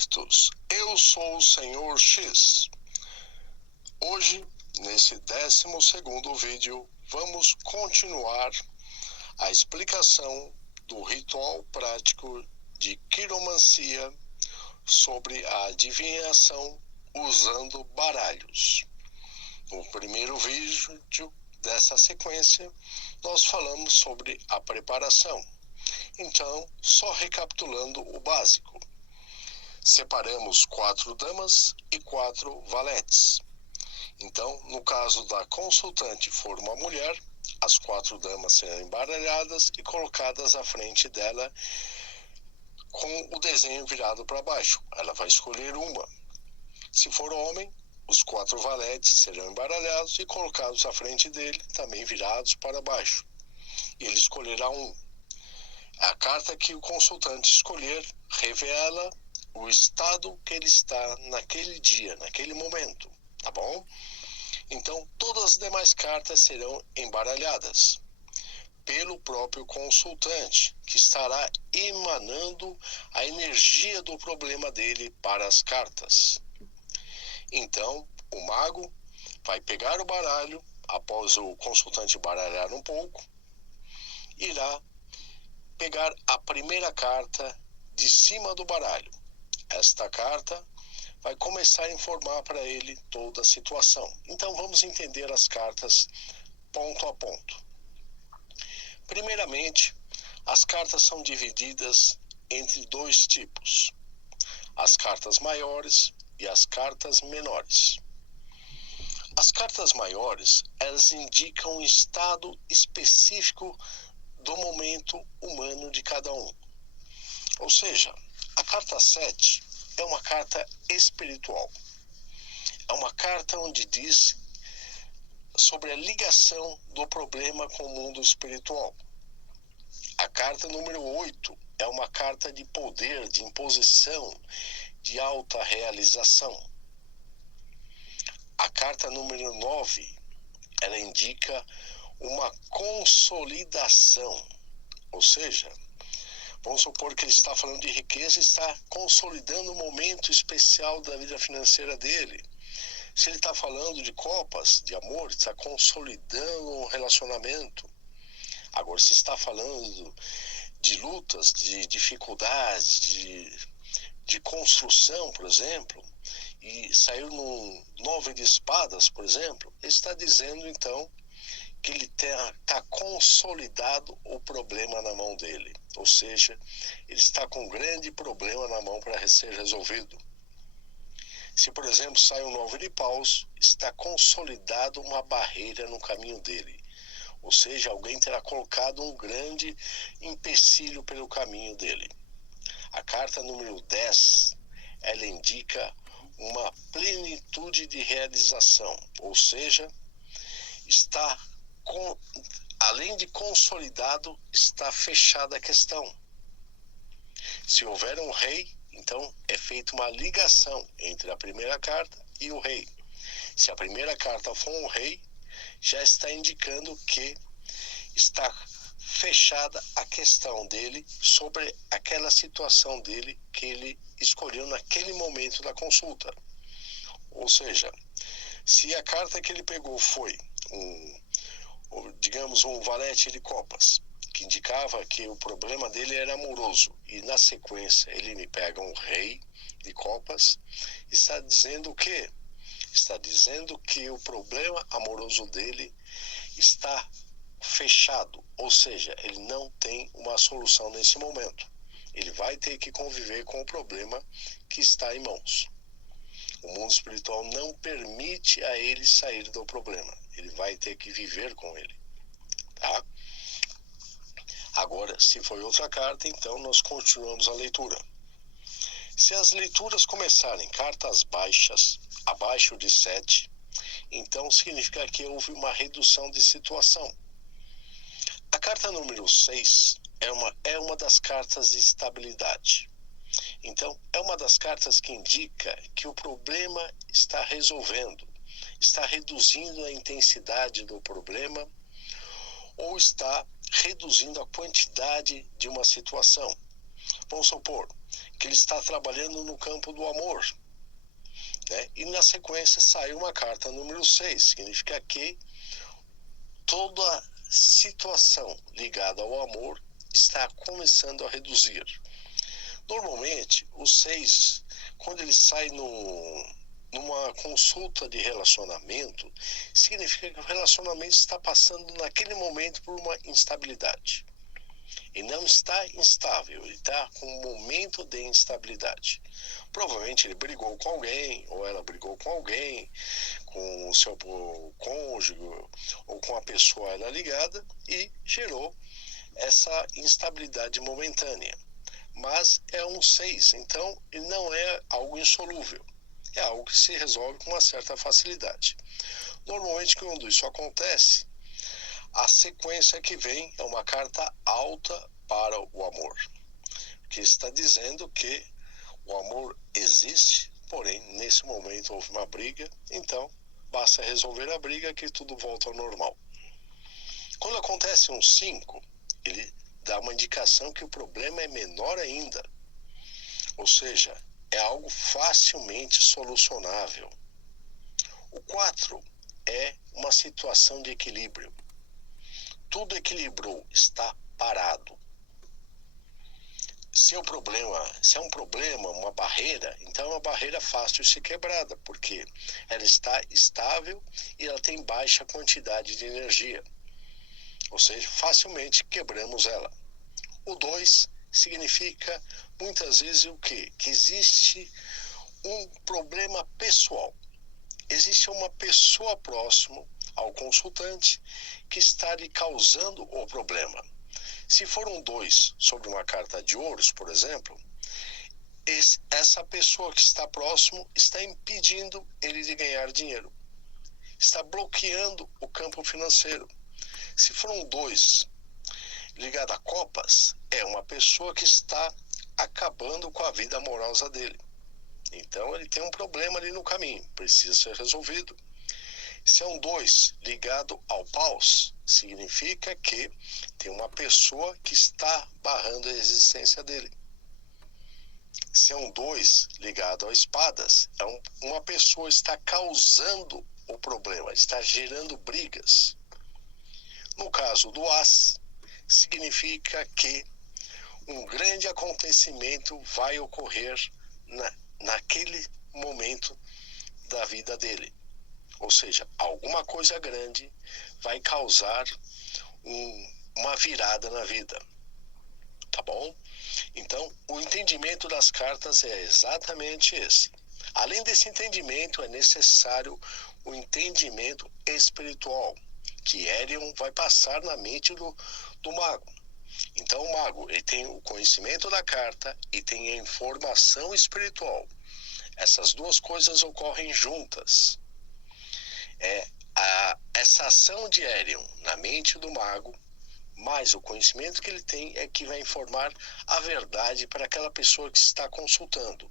Criptófitos, eu sou o Senhor X. Hoje, nesse 12º vídeo, vamos continuar a explicação do ritual prático de quiromancia sobre a adivinhação usando baralhos. No primeiro vídeo dessa sequência, nós falamos sobre a preparação. Então, só recapitulando o básico. Separamos 4 damas e 4 valetes. Então, no caso da consultante for uma mulher, as 4 damas serão embaralhadas e colocadas à frente dela com o desenho virado para baixo. Ela vai escolher uma. Se for homem, os 4 valetes serão embaralhados e colocados à frente dele, também virados para baixo. E ele escolherá um. A carta que o consultante escolher revela o estado que ele está naquele dia, naquele momento, tá bom? Então, todas as demais cartas serão embaralhadas pelo próprio consultante, que estará emanando a energia do problema dele para as cartas. Então, o mago vai pegar o baralho, após o consultante baralhar um pouco, irá pegar a primeira carta de cima do baralho. Esta carta vai começar a informar para ele toda a situação. Então vamos entender as cartas ponto a ponto. Primeiramente, as cartas são divididas entre 2 tipos: as cartas maiores e as cartas menores. As cartas maiores, elas indicam um estado específico do momento humano de cada um. Ou seja, a carta 7 é uma carta espiritual. É uma carta onde diz sobre a ligação do problema com o mundo espiritual. A carta número 8 é uma carta de poder, de imposição, de alta realização. A carta número 9, ela indica uma consolidação, ou seja, vamos supor que ele está falando de riqueza e está consolidando um momento especial da vida financeira dele. Se ele está falando de copas, de amor, está consolidando um relacionamento. Agora, se está falando de lutas, de dificuldades, de construção, por exemplo, e saiu no 9 de espadas, por exemplo, ele está dizendo, então, que ele está consolidado o problema na mão dele. Ou seja, ele está com um grande problema na mão para ser resolvido. Se, por exemplo, sai o 9 de paus, está consolidado uma barreira no caminho dele. Ou seja, alguém terá colocado um grande empecilho pelo caminho dele. A carta número 10, ela indica uma plenitude de realização. Ou seja, está além de consolidado, está fechada a questão. Se houver um rei, então é feita uma ligação entre a primeira carta e o rei. Se a primeira carta for um rei, já está indicando que está fechada a questão dele sobre aquela situação dele que ele escolheu naquele momento da consulta. Ou seja, se a carta que ele pegou foi digamos, um valete de copas, que indicava que o problema dele era amoroso, e na sequência ele me pega um rei de copas, está dizendo o quê? Está dizendo que o problema amoroso dele está fechado, ou seja, ele não tem uma solução nesse momento. Ele vai ter que conviver com o problema que está em mãos. O mundo espiritual não permite a ele sair do problema. Ele vai ter que viver com ele, tá? Agora, se foi outra carta, então nós continuamos a leitura. Se as leituras começarem cartas baixas, abaixo de 7, então significa que houve uma redução de situação. A carta número 6 é uma das cartas de estabilidade. Então, é uma das cartas que indica que o problema está resolvendo, está reduzindo a intensidade do problema ou está reduzindo a quantidade de uma situação. Vamos supor, que ele está trabalhando no campo do amor, né? E na sequência sai uma carta número 6, significa que toda situação ligada ao amor está começando a reduzir. Normalmente, o 6, quando ele sai numa consulta de relacionamento, significa que o relacionamento está passando naquele momento por uma instabilidade. E não está instável, ele está com um momento de instabilidade. Provavelmente ele brigou com alguém, ou ela brigou com alguém, com o seu cônjuge, ou com a pessoa a ela ligada, e gerou essa instabilidade momentânea. Mas é um 6, então ele não é algo insolúvel. É algo que se resolve com uma certa facilidade. Normalmente, quando isso acontece, a sequência que vem é uma carta alta para o amor, que está dizendo que o amor existe, porém, nesse momento houve uma briga, então basta resolver a briga que tudo volta ao normal. Quando acontece um 5, ele dá uma indicação que o problema é menor ainda, ou seja, é algo facilmente solucionável. O 4 é uma situação de equilíbrio. Tudo equilibrou, está parado. Se é um problema, uma barreira, então é uma barreira fácil de ser quebrada, porque ela está estável e ela tem baixa quantidade de energia. Ou seja, facilmente quebramos ela. O 2 significa muitas vezes o quê? Que existe um problema pessoal. Existe uma pessoa próxima ao consultante que está lhe causando o problema. Se for um 2 sobre uma carta de ouros, por exemplo, essa pessoa que está próximo está impedindo ele de ganhar dinheiro. Está bloqueando o campo financeiro. Se for um 2 ligado a copas, é uma pessoa que está acabando com a vida amorosa dele. Então ele tem um problema ali no caminho, precisa ser resolvido. Se é um 2 ligado ao paus, significa que tem uma pessoa que está barrando a existência dele. Se é um 2 ligado a espadas, uma pessoa está causando o problema, está gerando brigas. No caso do as, significa que um grande acontecimento vai ocorrer naquele momento da vida dele. Ou seja, alguma coisa grande vai causar uma virada na vida. Tá bom? Então, o entendimento das cartas é exatamente esse. Além desse entendimento, é necessário o entendimento espiritual, que Helion vai passar na mente do mago. Então, o mago ele tem o conhecimento da carta e tem a informação espiritual. Essas duas coisas ocorrem juntas. Essa ação de Helion na mente do mago, mais o conhecimento que ele tem, é que vai informar a verdade para aquela pessoa que está consultando.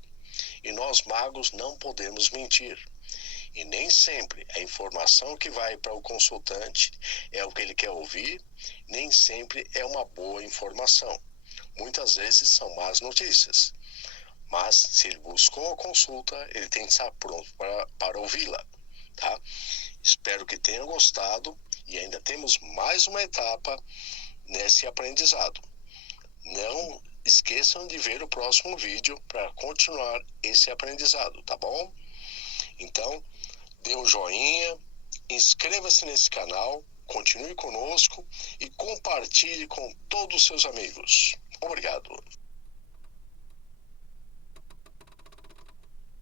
E nós magos não podemos mentir. E nem sempre a informação que vai para o consultante é o que ele quer ouvir, nem sempre é uma boa informação. Muitas vezes são más notícias. Mas se ele buscou a consulta, ele tem que estar pronto para ouvi-la. Tá? Espero que tenham gostado e ainda temos mais uma etapa nesse aprendizado. Não esqueçam de ver o próximo vídeo para continuar esse aprendizado, tá bom? Então, dê um joinha, inscreva-se nesse canal, continue conosco e compartilhe com todos os seus amigos. Obrigado.